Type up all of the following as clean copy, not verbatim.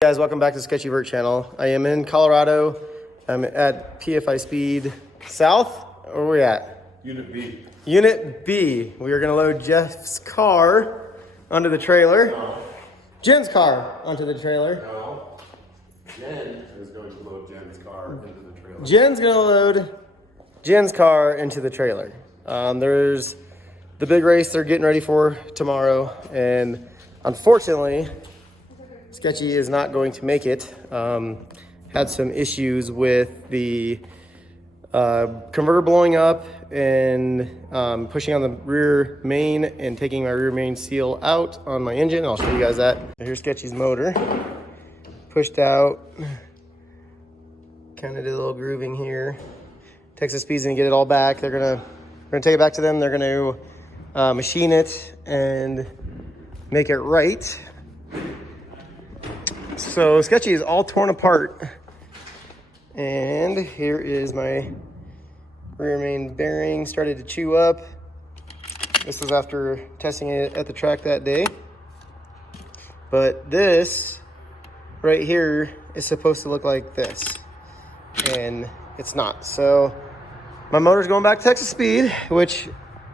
Hey guys, welcome back to Sketchy Vert channel. I am in Colorado. I'm at PFI Speed South. Where are we at? Unit B. Unit B. We are going to load Jeff's car onto the trailer. No. Jen's car onto the trailer. No. Jen is going to load Jen's car into the trailer. Jen's going to load Jen's car into the trailer. There's the big race they're getting ready for tomorrow, and unfortunately, Sketchy is not going to make it. Had some issues with the converter blowing up and pushing on the rear main and taking my rear main seal out on my engine. I'll show you guys that. Here's Sketchy's motor. Pushed out. Kind of did a little grooving here. Texas Speed's gonna get it all back. We're gonna take it back to them. They're gonna machine it and make it right. So Sketchy is all torn apart. And here is my rear main bearing, started to chew up. This was after testing it at the track that day. But this right here is supposed to look like this, and it's not. So my motor's going back to Texas Speed, which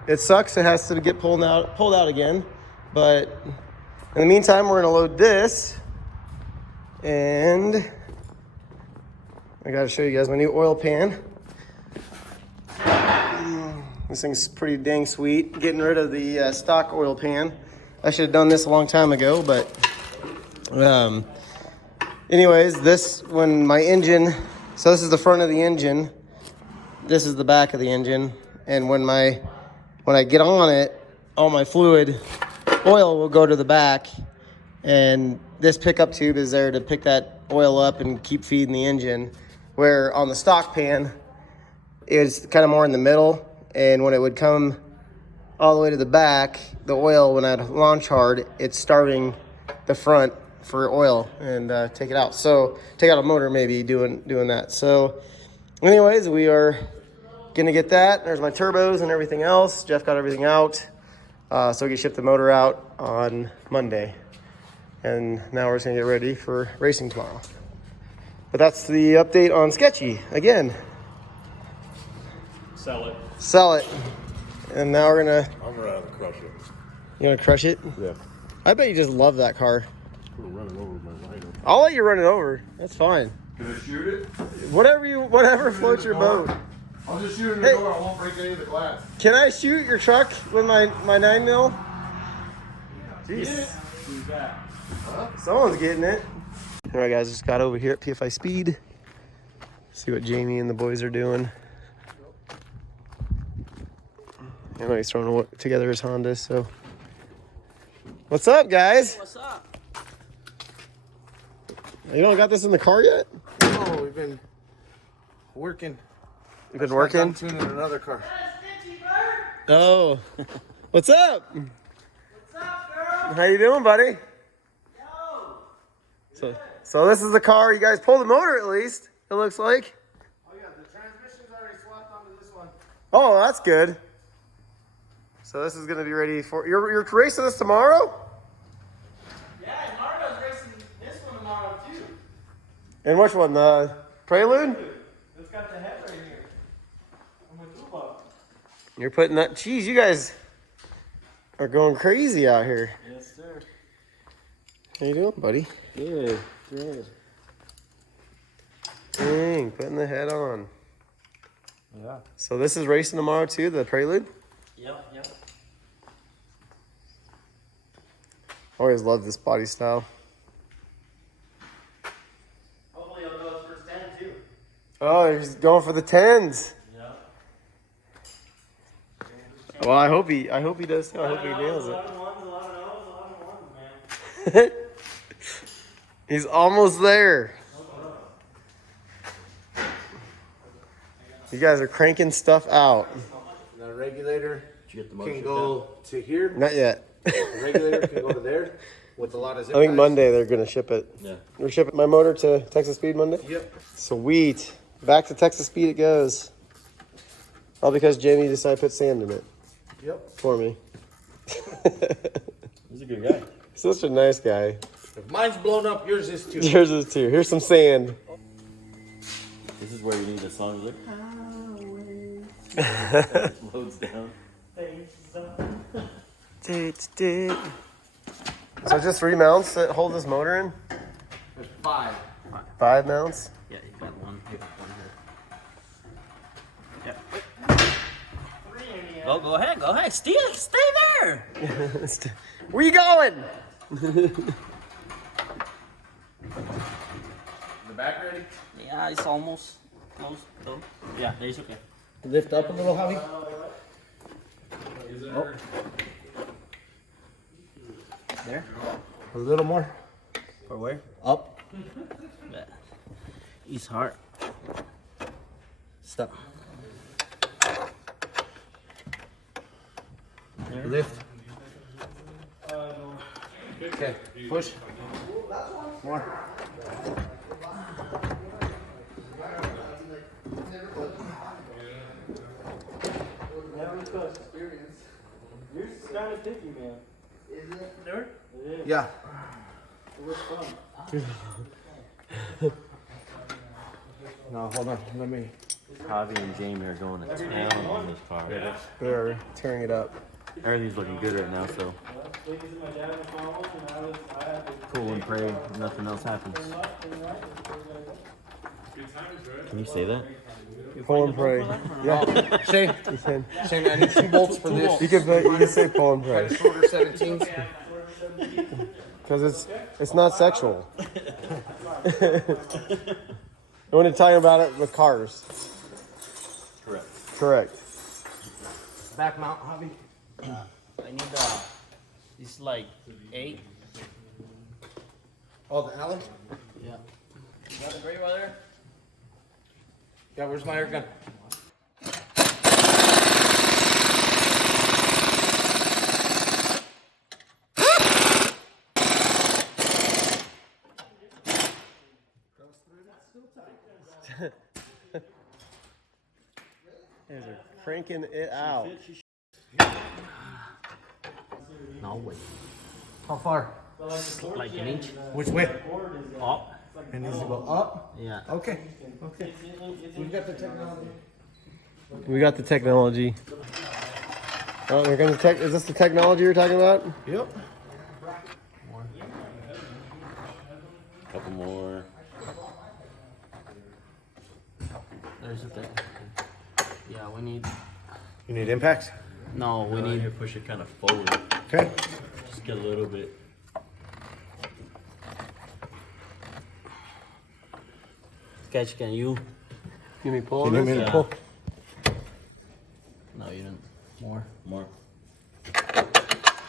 it sucks. It has to get pulled out again. But in the meantime, we're gonna load this. And I gotta show you guys my new oil pan. This thing's pretty dang sweet. Getting rid of the stock oil pan. I should have done this a long time ago, but anyways, when my engine, so this is the front of the engine, this is the back of the engine, and when I get on it, all my fluid oil will go to the back, and this pickup tube is there to pick that oil up and keep feeding the engine, where on the stock pan it was kind of more in the middle, and when it would come all the way to the back, the oil, when I'd launch hard, it's starving the front for oil and take it out. So take out a motor maybe doing that. So anyways, we are gonna get that. There's my turbos and everything else. Jeff got everything out. So we can ship the motor out on Monday. And now we're just gonna get ready for racing tomorrow. But that's the update on Sketchy again. Sell it. And now we're gonna. I'm gonna crush it. You gonna crush it? Yeah. I bet you just love that car. I'm gonna run it over with my rider. I'll let you run it over. That's fine. Can I shoot it? Whatever floats your boat. I'll just shoot it in the door. I won't break any of the glass. Can I shoot your truck with my 9mm? Jeez. Someone's getting it. All right, guys, just got over here at PFI Speed. See what Jamie and the boys are doing. I know he's throwing together his Honda, so. What's up, guys? What's up? You don't got this in the car yet? Oh, we've been working. You've been working? I'm tuning another car. Oh. What's up? What's up, girl? How you doing, buddy? So this is the car. You guys pulled the motor at least, it looks like. Oh yeah, the transmission's already swapped onto this one. Oh, that's good. So this is going to be ready for... You're racing this tomorrow? Yeah, and Mario's racing this one tomorrow too. And which one? The Prelude? It's got the head right here. On my toolbox. You're putting that... Geez, you guys are going crazy out here. Yes, sir. How you doing, buddy? Good, good. Dang, putting the head on. Yeah. So this is racing tomorrow too, the Prelude? Yep. Always loved this body style. Hopefully he'll go his first 10 too. Oh, he's going for the 10s. Yeah. Well, I hope he does too. I hope he nails A it. lot of ones, a lot of O's, a lot of ones, man. He's almost there. You guys are cranking stuff out. The regulator can go to here. Not yet. The regulator can go to there with a lot of zip I think ties. Monday they're gonna ship it. Yeah. We're shipping my motor to Texas Speed Monday. Yep. Sweet. Back to Texas Speed it goes. All because Jamie decided to put sand in it. Yep. For me. He's a good guy. Such a nice guy. If mine's blown up, yours is too. Yours is too. Here's some sand. This is where you need a song like loads down. So just 3 mounts that hold this motor in? There's 5. 5 mounts? Yeah, you got one. You got one here. Yeah. Go ahead. Stay there. Where you going? The back ready? Yeah, it's almost close though. Yeah, it's okay. Lift up a little, Javi. There. A little more. For where? Up. Yeah. It's hard. Stop. There. Lift. Okay. Push. More. You're kind of picky, man. Yeah. No, hold on. Let me. Javi and Jamie are going to town on this car. They're tearing it up. Everything's looking good right now, so cool and pray nothing else happens. Can you say that? Pull and pray. Yeah. Shane. You can. Shane, I need 2 bolts for this. You can say pull and pray. Shorter 17s. Because it's not sexual. I want to tell you about it with cars. Correct. Correct. Back mount, Javi. I need it's like 8. Oh, the Allen? Yeah. You got a great weather? Yeah, where's my air gun? They're cranking it out. No way. How far? Like an inch. Which way? Up. It needs to go up? Yeah. Okay. Okay. We've got the technology. We got the technology. Oh, they're gonna is this the technology you're talking about? Yep. Couple more. There's the thing. Yeah, we need. You need impacts? No, we need to push it kind of forward. Okay. Just get a little bit. Sketch, can you? Give me pull Can on you this? need to pull? No, you didn't. More.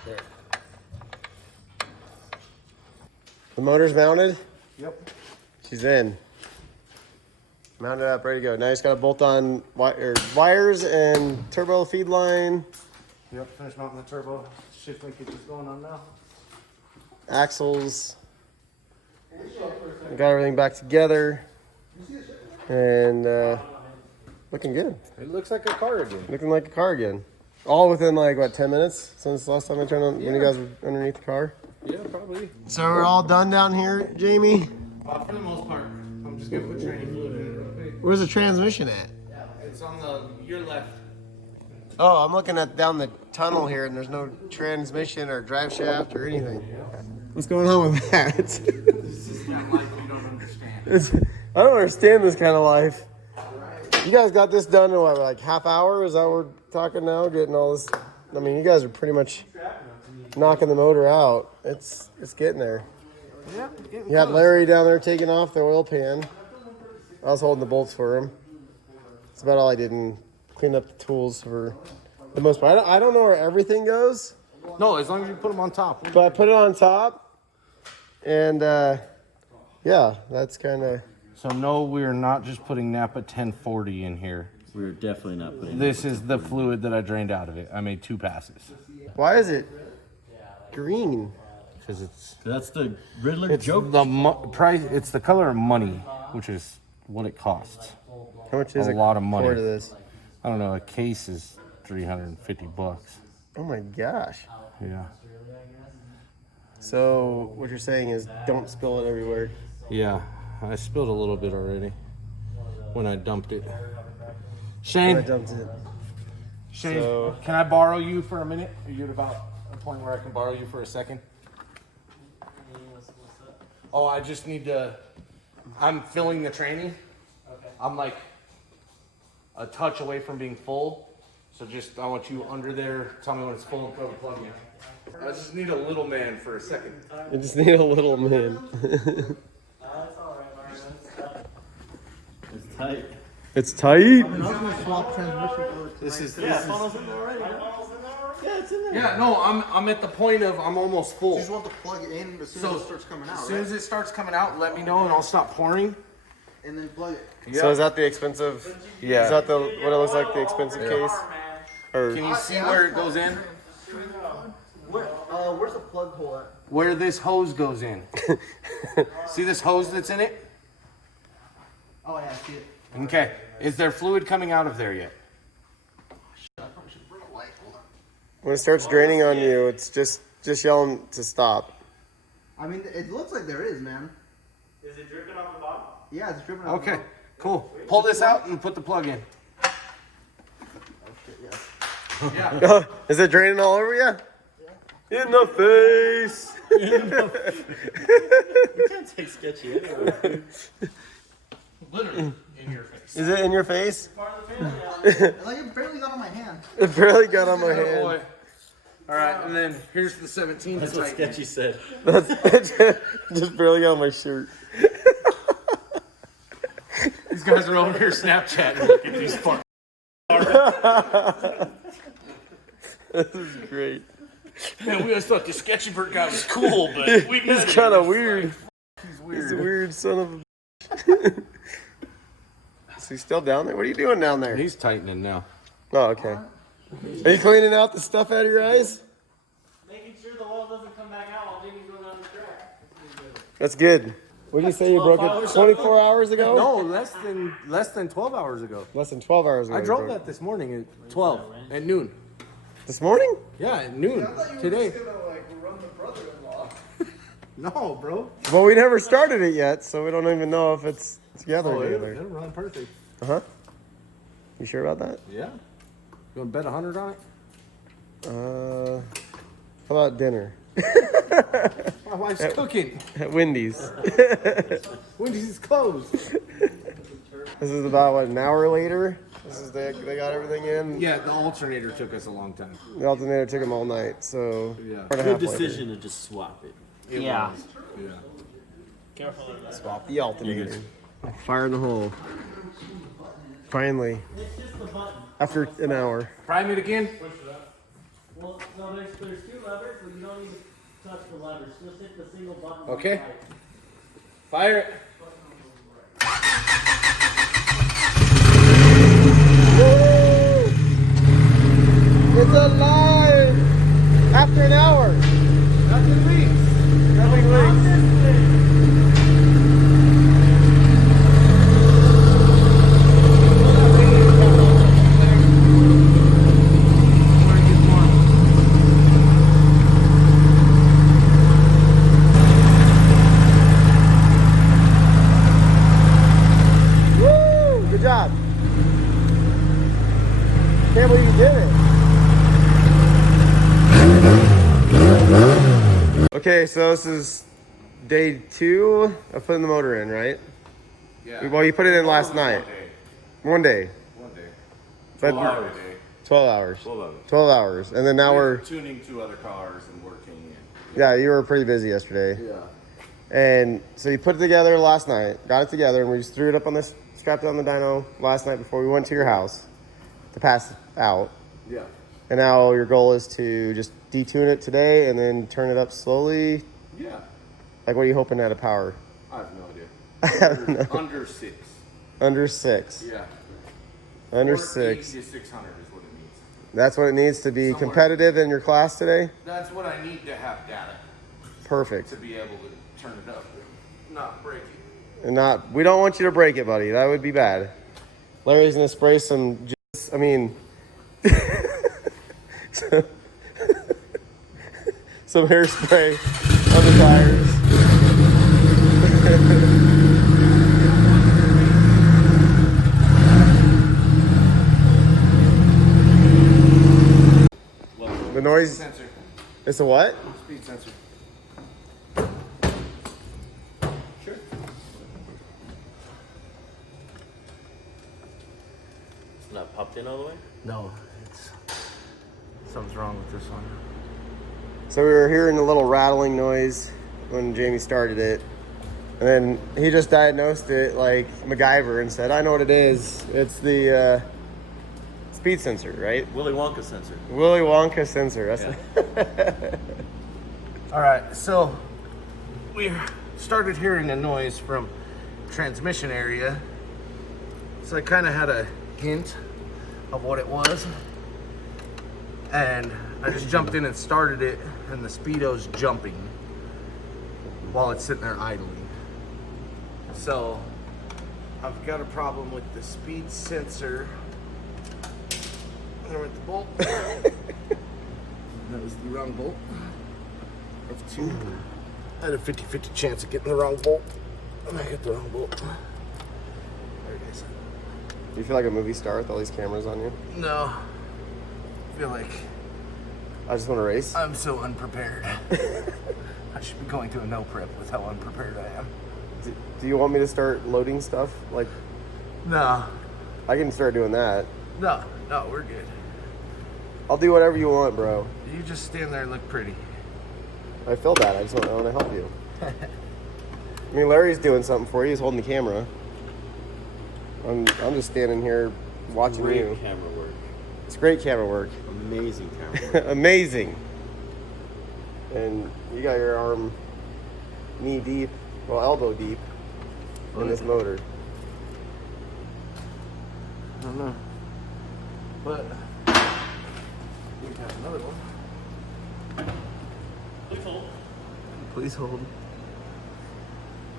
There. The motor's mounted. Yep. She's in. Mounted up, ready to go. Now you just gotta bolt on wires and turbo feed line, Yep, finish mounting the turbo. Shift linkage is going on now. axles. We got everything back together. And looking good. It looks like a car again. Looking like a car again. All within like, what, 10 minutes since the last time I turned on when you guys were underneath the car? Yeah, probably. So we're all done down here, Jamie? For the most part. I'm just gonna put training fluid in it real quick. Where's the transmission at? It's on your left. Oh, I'm looking at down the tunnel here and there's no transmission or drive shaft or anything. What's going on with that? This is not life you don't understand. I don't understand this kind of life. You guys got this done in what, like half hour? Is that what we're talking now? Getting all this. I mean, you guys are pretty much knocking the motor out. It's getting there. Yeah, You had Larry down there taking off the oil pan. I was holding the bolts for him. That's about all I did and cleaned up the tools for the most part. I don't know where everything goes, No, as long as you put them on top. but I put it on top. And yeah, that's kind of. So no, we are not just putting Napa 1040 in here. We're definitely not putting. This is the fluid that I drained out of it. I made 2 passes. Why is it green? Because it's That's the Riddler joke. the price. It's the color of money, which is what it costs. How much is A it? lot of money. For this? I don't know. A case is $350. Oh my gosh. Yeah. So what you're saying is don't spill it everywhere. Yeah, I spilled a little bit already when I dumped it. I Shane, dumped it. Shane, So- can I borrow you for a minute? Are you at about a point where I can borrow you for a second? Oh, I just need to. I'm filling the tranny. Okay. I'm like a touch away from being full. So just, I want you under there. Tell me when it's full and throw the plug in. I just need a little man for a second. I just need a little man. That's all right, Marvin. It's tight. It's tight. I was gonna swap transmission fluid. This is. Yeah, funnel's in there already. Yeah, it's in there. Yeah, no, I'm at the point of I'm almost full. You just want to plug it in as soon as it starts coming out, As soon as it starts coming out, let me know and I'll stop pouring. and then plug it. So is that the expensive? Yeah. Is that the what it looks like, the expensive case? Or Can you see where it goes in? Where's the plug hole at? Where this hose goes in. See this hose that's in it? Oh yeah, I see it. Okay. Is there fluid coming out of there yet? when it starts draining on you, it's just yell them to stop. I mean, it looks like there is, man. Is it dripping off the bottom? Yeah, it's dripping out. Okay, cool. Pull this out and put the plug in. Yeah. Is it draining all over you? In the face. You can't take Sketchy anywhere. Literally in your face. Is it in your face? Part of the family. Like it barely got on my hand. It barely got on my Oh, hand. boy. All right, and then here's the 17. That's what tighten. Sketchy said. That's just barely got on my shirt. These guys are over here Snapchatting. Look at these fucking. This is great. Man, we always thought the Sketchy Vert guy was cool, but we met He's him. kind of weird. He's He's a weird. weird son of a. Is he still down there? What are you doing down there? He's tightening now. Oh, okay. Are you cleaning out the stuff out of your eyes? Making sure the oil doesn't come back out while Jimmy's going down the track. That's good. What did you say you broke it 24 hours ago? No, less than 12 hours ago. Less than 12 hours ago. I you drove broke that this morning at 12 at noon. it. This morning? Yeah, at noon today. No, bro. Well, we never started it yet, so we don't even know if it's together Oh, together. it'll run perfect. Uh-huh. You sure about that? Yeah. You want to bet 100 on it? How about dinner? My wife's cooking. At Wendy's. Wendy's is closed. This is about, what, an hour later? This is they got everything in. Yeah, the alternator took us a long time. The alternator took them all night, so. Yeah. hour and a Good half later. decision to just swap it. Yeah. Yeah. Careful of that. Swap the alternator. Fire in the hole. Finally, It's just the button. after an hour. Prime it again. Well, no, there's two levers, but you don't need to touch the levers. Just hit the single button. Okay. Fire it. It's alive! After an hour. Nothing leaks. Nothing leaks. Woo! Good job. Can't believe you did it. Okay, so this is day 2 of putting the motor in, right? Yeah. Well, you put it in last night. One day. One day. But 12 hour day. 12 hours. 12 hours. 12 hours. And then now we're, tuning 2 other cars and working. yeah, you were pretty busy yesterday. Yeah. And so you put it together last night, got it together, and we just threw it up on this, strapped it on the dyno last night before we went to your house to pass it out. Yeah. And now your goal is to just detune it today and then turn it up slowly. Yeah. Like, what are you hoping at a power? I have no idea. I have no- Under 6. Under 6. Yeah. Under 480 6. to 600 is what it needs. That's what it needs to be competitive in your class today? That's what I need to have data Perfect. to be able to turn it up and not break it. And not, we don't want you to break it, buddy. That would be bad. Larry's gonna spray some, some hairspray on tires. The noise. Sensor. It's a what? Speed sensor. Sure. It's not popped in all the way? No, it's something's wrong with this one. So we were hearing a little rattling noise when Jamie started it. And then he just diagnosed it like MacGyver and said, I know what it is. It's the speed sensor, right? Willy Wonka sensor. Willy Wonka sensor. That's All right, so we started hearing a noise from transmission area. So I kind of had a hint of what it was. And I just jumped in and started it, and the speedo's jumping while it's sitting there idling. So I've got a problem with the speed sensor. I went the bolt. That was the wrong bolt. Of two. I had a 50-50 chance of getting the wrong bolt. And I hit the wrong bolt. There it is. Do you feel like a movie star with all these cameras on you? No. I feel like I just want to race. I'm so unprepared. I should be going to a no prep with how unprepared I am. Do you want me to start loading stuff? Like, No. I can start doing that. No, we're good. I'll do whatever you want, bro. You just stand there and look pretty. I feel bad. I just want to help you. I mean, Larry's doing something for you. He's holding the camera. I'm just standing here watching Great you. camera work. It's great camera work. Amazing camera work. Amazing. And you got your arm knee deep, well, elbow deep in this motor. I don't know. But we have another one. Please hold. Please hold.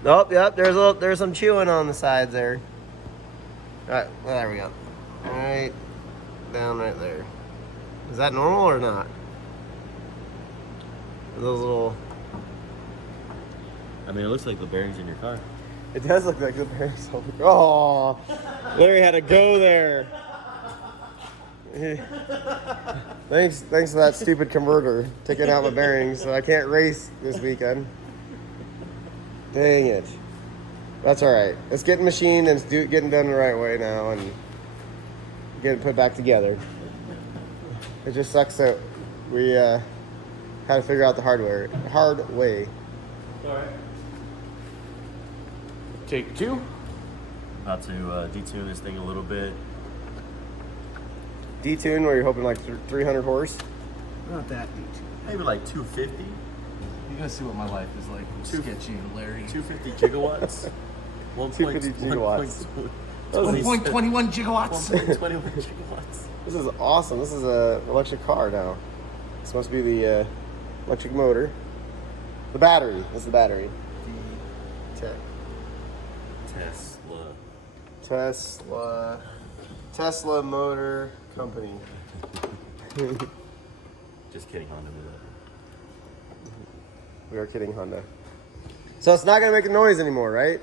Oh, yep. There's some chewing on the sides there. All right, well, there we go. All right, down right there. Is that normal or not? Are those little. I mean, it looks like the bearings in your car. It does look like the bearings. Oh, Larry had to go there. Thanks for that stupid converter taking out my bearings, so I can't race this weekend. Dang it. That's all right. It's getting machined and it's getting done the right way now and getting put back together. It just sucks that we had to figure out the hard way. It's alright. Take two. About to detune this thing a little bit. Detune where you're hoping like 300 horse. Not that deep. Maybe like 250. You guys see what my life is like with Sketchy and Larry. 250 gigawatts. 250 gigawatts. 1.21 gigawatts. 1.21 gigawatts. This is awesome. This is a electric car now. This must be the electric motor. The battery. This is the battery. Tesla Motor Company. Just kidding, Honda did that. We are kidding, Honda. So it's not gonna make a noise anymore, right?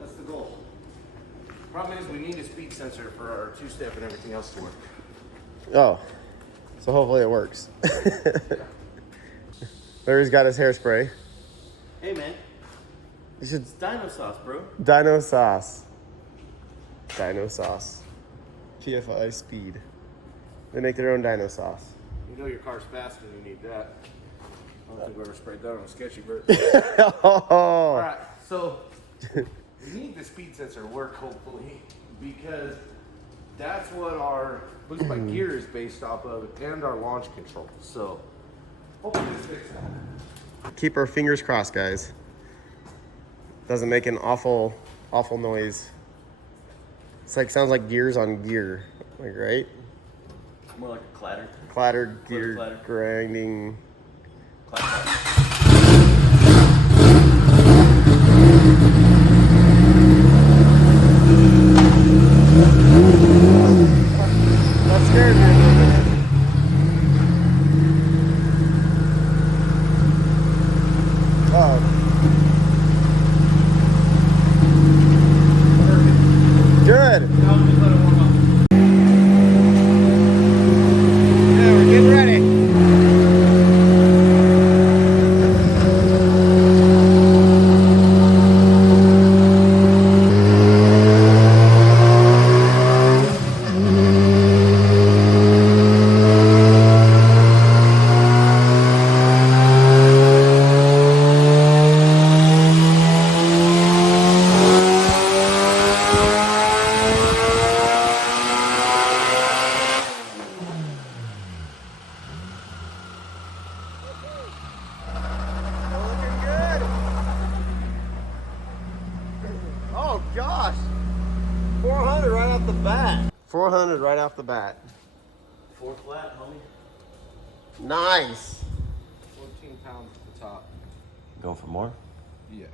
That's the goal. Problem is we need a speed sensor for our two-step and everything else to work. Oh, so hopefully it works. Larry's got his hairspray. Hey man, You should it's Dyno sauce, bro. Dyno sauce. Dyno sauce. PFI Speed. They make their own Dyno sauce. You know your car's fast and you need that. I don't think we ever sprayed that on a Sketchy Vert. Oh. Alright, so we need the speed sensor to work hopefully because that's what our boost by gear is based off of and our launch control. So hopefully this fixes that. Keep our fingers crossed, guys. Doesn't make an awful noise. It's like sounds like gears on gear, like right? More like a clatter. Clatter, gear, clatter. grinding. Clatter. That scared me a little bit. Oh gosh. 400 right off the bat. 400 right off the bat. 4 flat, homie. Nice. 14 pounds at the top. Going for more? Yeah.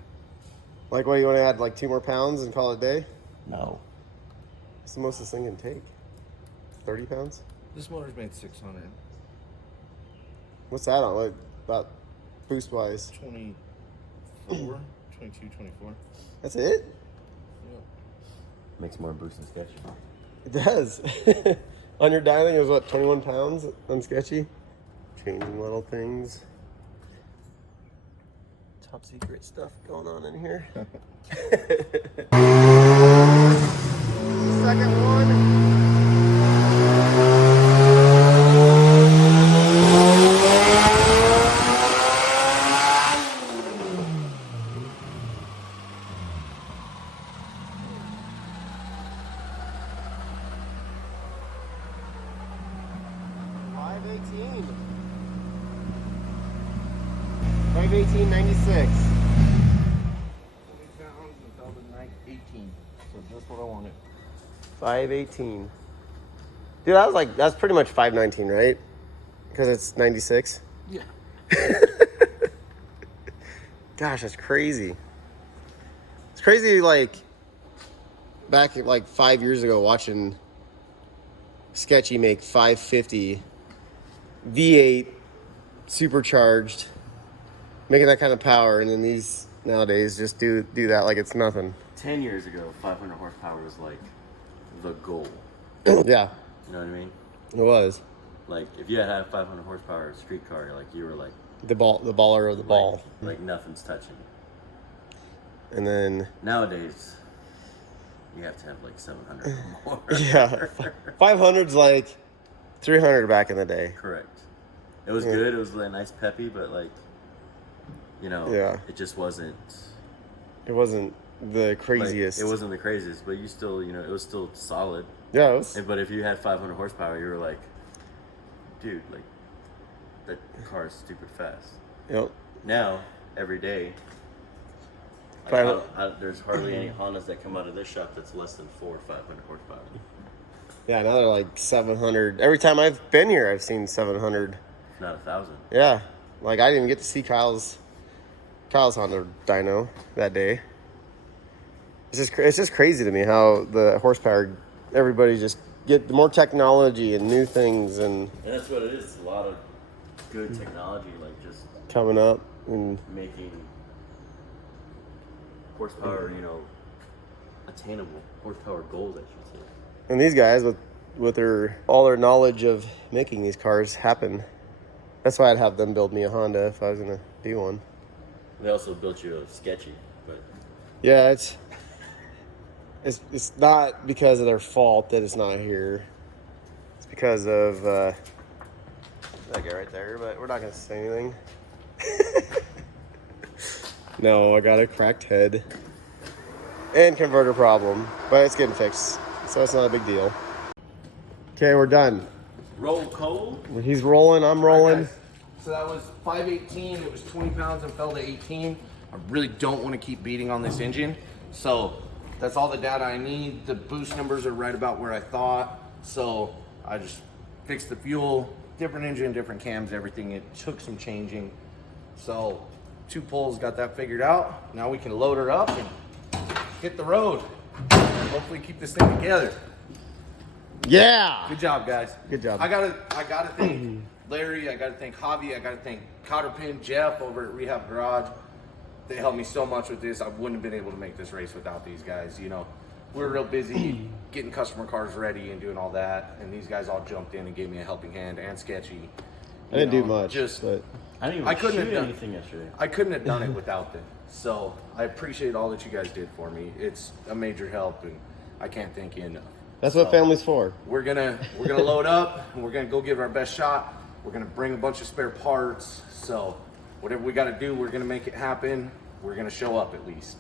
Like, what, you want to add like 2 more pounds and call it a day? No. What's the most this thing can take? 30 pounds? This motor's made 600. What's that on? What, about boost wise? 24, 22, 24. That's it? Yep. Makes more boost than Sketchy. It does. On your dialing, it was what, 21 pounds on Sketchy? Changing little things. Top secret stuff going on in here. Second one. Five 1896. 20 pounds and fell to 18. So just what I wanted. 518. Dude, that's pretty much 519, right? Because it's 96. Yeah. Gosh, that's crazy. It's crazy, like back like 5 years ago, watching Sketchy make 550 V8 supercharged, making that kind of power, and then these nowadays just do that like it's nothing. 10 years ago, 500 horsepower was like the goal. Yeah, You know what I mean? it was Like, if you had 500 horsepower street car, like, you were like, the baller of the ball. like nothing's touching. And then Nowadays, you have to have like 700 or more. yeah, 500's like 300 back in the day. Correct. It was good. It was like nice peppy, but like, you know, Yeah. it just wasn't. It wasn't the Like, craziest. it wasn't the craziest, but you still, you know, it was still solid. Yeah, it was. But if you had 500 horsepower, you were like, dude, like, that car is stupid fast. Yep. Now, every day, like, there's hardly any Hondas that come out of this shop that's less than 400 or 500 horsepower. Yeah, now they're like 700. Every time I've been here, I've seen 700. If not 1,000. Yeah, like I didn't even get to see Kyle's Honda dyno that day. It's just crazy to me how the horsepower, everybody just get more technology and new things and And that's what it is. A lot of good technology, like just coming up and making horsepower, you know, attainable. Horsepower goals, I should say. and these guys with all their knowledge of making these cars happen. That's why I'd have them build me a Honda if I was gonna do one. They also built you a Sketchy, but Yeah, it's not because of their fault that it's not here. It's because of that guy right there, but we're not gonna say anything. No, I got a cracked head and converter problem, but it's getting fixed, so it's not a big deal. Okay, we're done. roll cold. He's rolling, I'm rolling. So that was 518. It was 20 pounds and fell to 18. I really don't want to keep beating on this engine. So that's all the data I need. The boost numbers are right about where I thought. So I just fixed the fuel, different engine, different cams, everything. It took some changing. So 2 pulls, got that figured out. Now we can load her up and hit the road. And hopefully keep this thing together. Yeah. Good job, guys. Good job. I gotta thank Larry. I gotta thank Javi. I gotta thank Cotterpin, Jeff over at Rehab Garage. They helped me so much with this. I wouldn't have been able to make this race without these guys. You know, we're real busy getting customer cars ready and doing all that, and these guys all jumped in and gave me a helping hand. And Sketchy. I didn't You do know, much, Just but I didn't even I couldn't shoot have done anything yesterday. I couldn't have done it without them. So I appreciate all that you guys did for me. It's a major help, and I can't thank you enough. that's what family's for. We're gonna load up and we're gonna go give it our best shot. We're gonna bring a bunch of spare parts. So whatever we gotta do, we're gonna make it happen. We're gonna show up at least.